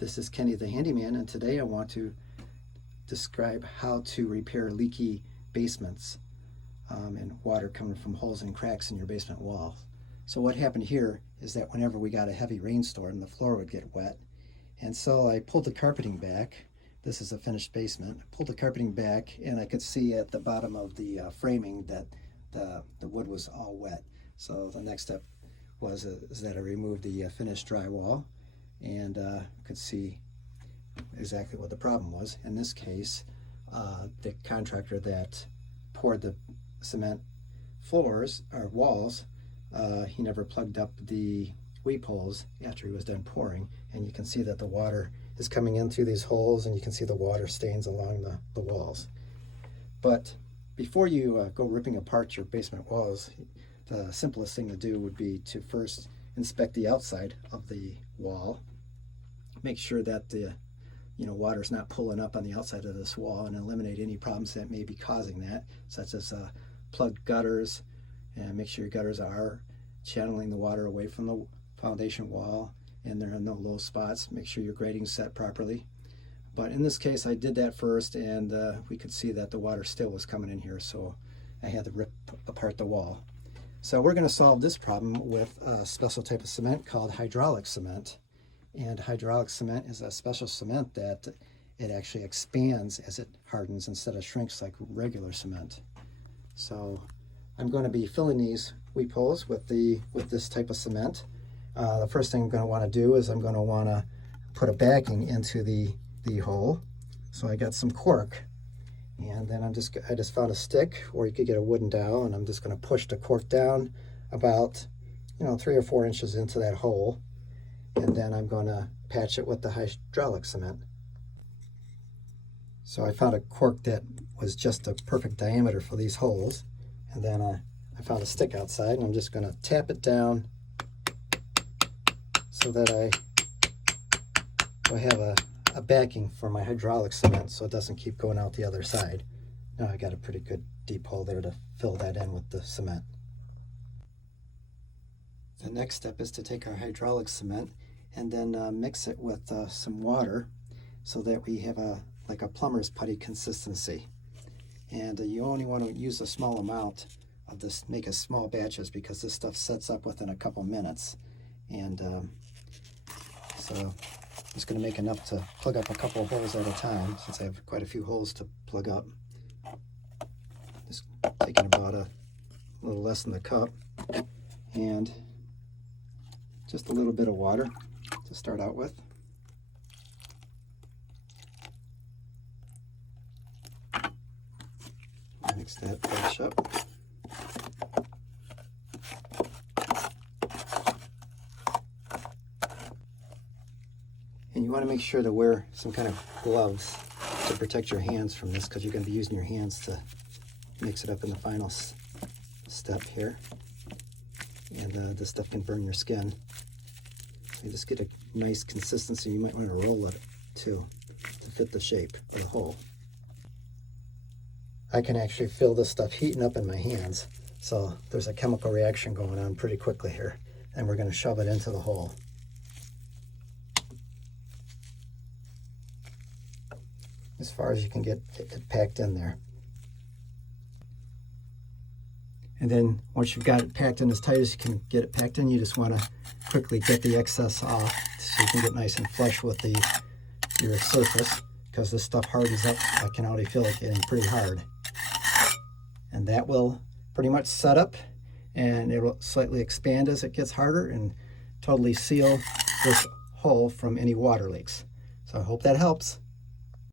This is Kenny the Handyman, and today I want to describe how to repair leaky basements and water coming from holes and cracks in your basement wall. So what happened here is that whenever we got a heavy rainstorm, the floor would get wet, and so I pulled the carpeting back. This is a finished basement. I pulled the carpeting back, and I could see at the bottom of the framing that the wood was all wet. So the next step was is that I removed the finished drywall, and could see exactly what the problem was. In this case, the contractor that poured the cement floors or walls, he never plugged up the weep holes after he was done pouring, and you can see that the water is coming in through these holes, and you can see the water stains along the walls. But before you go ripping apart your basement walls, the simplest thing to do would be to first inspect the outside of the wall. Make sure that the water's not pulling up on the outside of this wall, and eliminate any problems that may be causing that, such as plugged gutters, and make sure your gutters are channeling the water away from the foundation wall and there are no low spots. Make sure your grading's set properly. But in this case, I did that first, and we could see that the water still was coming in here, so I had to rip apart the wall. So we're going to solve this problem with a special type of cement called hydraulic cement. And hydraulic cement is a special cement that it actually expands as it hardens instead of shrinks like regular cement. So I'm going to be filling these weep holes with this type of cement. The first thing I'm going to want to do is I'm going to want to put a backing into the hole. So I got some cork, and then I just found a stick, or you could get a wooden dowel, and I'm just going to push the cork down about 3 or 4 inches into that hole, and then I'm going to patch it with the hydraulic cement. So I found a cork that was just the perfect diameter for these holes, and then I found a stick outside, and I'm just going to tap it down so that I have a backing for my hydraulic cement, so it doesn't keep going out the other side. Now I got a pretty good deep hole there to fill that in with the cement. The next step is to take our hydraulic cement and then mix it with some water so that we have like a plumber's putty consistency. And you only want to use a small amount of this, make a small batches, because this stuff sets up within a couple minutes. And so I'm just going to make enough to plug up a couple of holes at a time, since I have quite a few holes to plug up. Just taking about a little less than the cup, and just a little bit of water to start out with. Mix that batch up. And you want to make sure to wear some kind of gloves to protect your hands from this, because you're going to be using your hands to mix it up in the final step here. And this stuff can burn your skin. So you just get a nice consistency. You might want to roll it too to fit the shape of the hole. I can actually feel this stuff heating up in my hands, so there's a chemical reaction going on pretty quickly here, and we're going to shove it into the hole. As far as you can get it packed in there. And then once you've got it packed in as tight as you can get it packed in, you just want to quickly get the excess off so you can get nice and flush with your surface, because this stuff hardens up. I can already feel it getting pretty hard. And that will pretty much set up, and it will slightly expand as it gets harder and totally seal this hole from any water leaks. So I hope that helps.